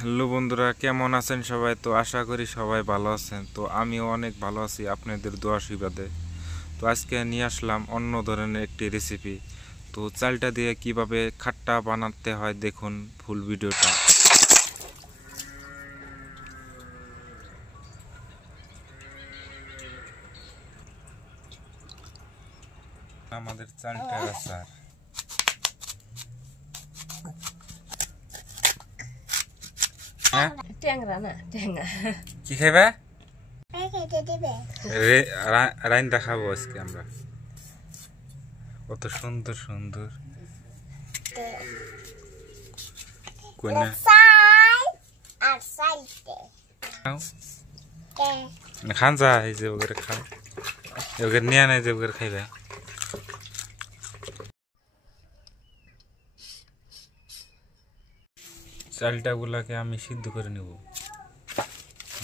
Hello বন্ধুরা, কেমন আছেন সবাই? তো আশা করি সবাই ভালো আছেন। তো আমিও অনেক ভালো আছি আপনাদের দোয়া আশীর্বাদে। তো আজকে নিয়ে আসলাম অন্য ধরনের একটি রেসিপি। তো চালটা দিয়ে কিভাবে খাট্টা বানাতে হয় দেখুন ফুল ভিডিওটা। আমাদের চালটা আচার। হ্যাঁ, ট্যাংরা না ট্যাংরা কি খাইবা? রাইন দেখাবো আজকে আমরা। কত সুন্দর সুন্দর কোনা খান যা, এই যে ওগুলো খাও, ওগুলো নিয়ে নেই যে ওগুলো খাইবে। চালটা গুলাকে আমি সিদ্ধ করে নেব,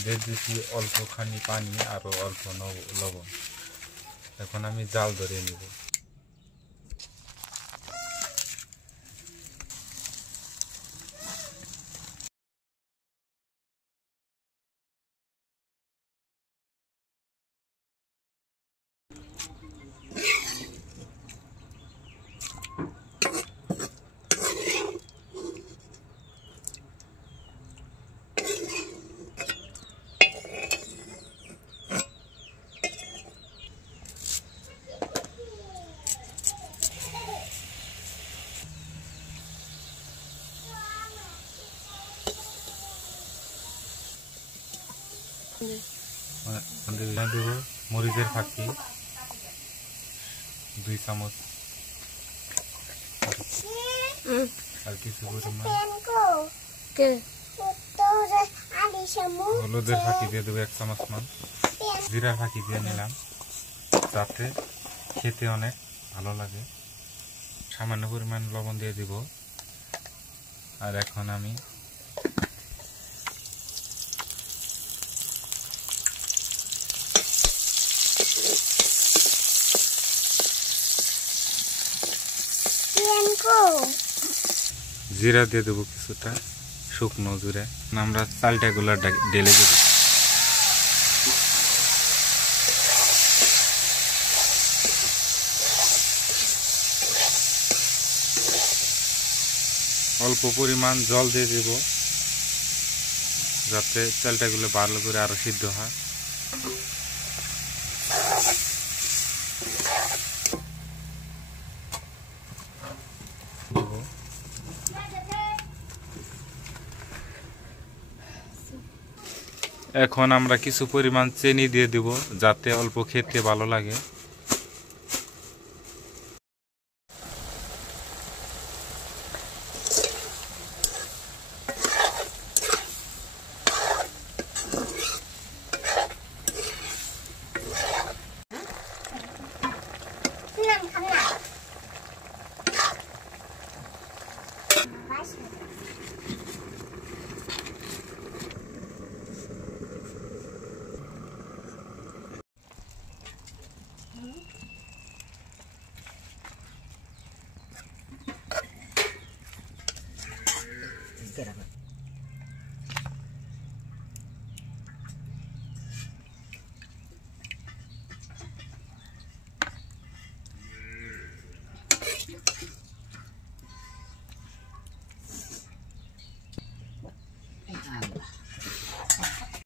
দিয়ে দিচ্ছি অল্পখানি পানি আরো অল্প লবণ। এখন আমি জাল ধরে নিব। দেব মরিচের ফাঁকি 2 চামচ, আর কিছু পরিমাণ হলুদের ফাঁকি দিয়ে দেবো 1 চামচ মান, জিরা ফাঁকি দিয়ে নিলাম যাতে খেতে অনেক ভালো লাগে। সামান্য পরিমাণ লবণ দিয়ে দিব। আর এখন আমি জিরা দিয়ে দেবো কিছুটা, শুকনো জিরা। আমরা চালটা গুলা ঢেলে দেব। অল্প পরিমাণ জল দিয়ে দেব যাতে চালটা গুলো ভালো করে আরো সিদ্ধ হয়। এখন আমরা কিছু পরিমাণ চিনি দিয়ে দিব যাতে অল্প খেতে ভালো লাগে।